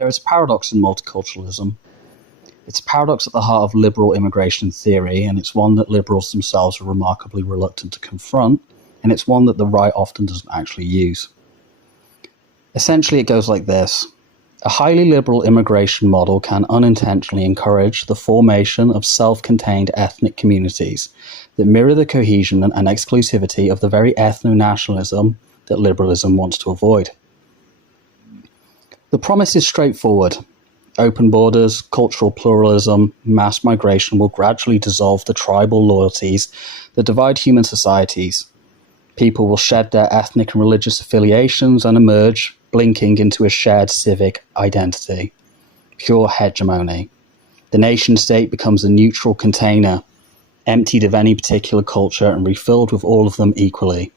There is a paradox in multiculturalism. It's a paradox at the heart of liberal immigration theory, and it's one that liberals themselves are remarkably reluctant to confront, and it's one that the right often doesn't actually use. Essentially, it goes like this. A highly liberal immigration model can unintentionally encourage the formation of self-contained ethnic communities that mirror the cohesion and exclusivity of the very ethno-nationalism that liberalism wants to avoid. The promise is straightforward. Open borders, cultural pluralism, mass migration will gradually dissolve the tribal loyalties that divide human societies. People will shed their ethnic and religious affiliations and emerge, blinking into a shared civic identity. Pure hegemony. The nation-state becomes a neutral container, emptied of any particular culture and refilled with all of them equally.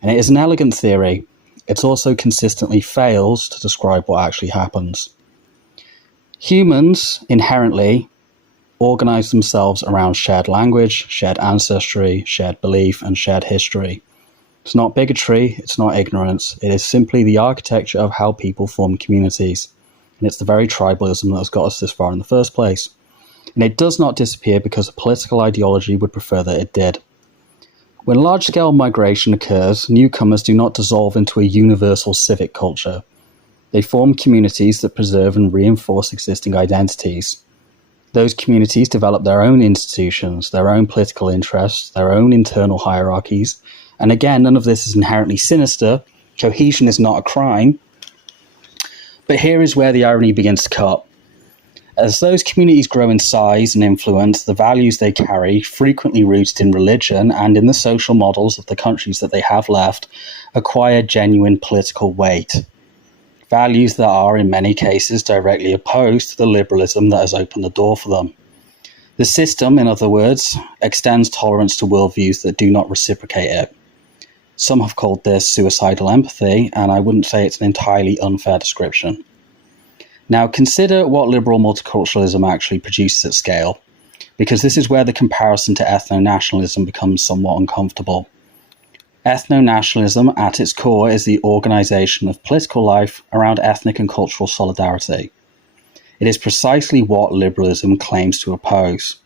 And it is an elegant theory. It also consistently fails to describe what actually happens. Humans, inherently, organize themselves around shared language, shared ancestry, shared belief, and shared history. It's not bigotry, it's not ignorance, it is simply the architecture of how people form communities. And it's the very tribalism that has got us this far in the first place. And it does not disappear because a political ideology would prefer that it did. When large-scale migration occurs, newcomers do not dissolve into a universal civic culture. They form communities that preserve and reinforce existing identities. Those communities develop their own institutions, their own political interests, their own internal hierarchies. And again, none of this is inherently sinister. Cohesion is not a crime. But here is where the irony begins to cut. As those communities grow in size and influence, the values they carry, frequently rooted in religion and in the social models of the countries that they have left, acquire genuine political weight. Values that are, in many cases, directly opposed to the liberalism that has opened the door for them. The system, in other words, extends tolerance to worldviews that do not reciprocate it. Some have called this suicidal empathy, and I wouldn't say it's an entirely unfair description. Now, consider what liberal multiculturalism actually produces at scale, because this is where the comparison to ethno-nationalism becomes somewhat uncomfortable. Ethno-nationalism, at its core, is the organization of political life around ethnic and cultural solidarity. It is precisely what liberalism claims to oppose.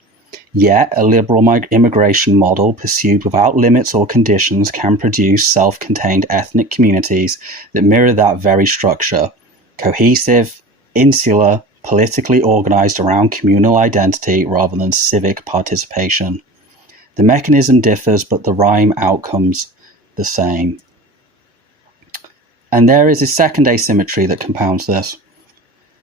Yet, a liberal immigration model pursued without limits or conditions can produce self-contained ethnic communities that mirror that very structure, cohesive, insular, politically organized around communal identity rather than civic participation. The mechanism differs, but the rhyme outcomes the same. And there is a second asymmetry that compounds this.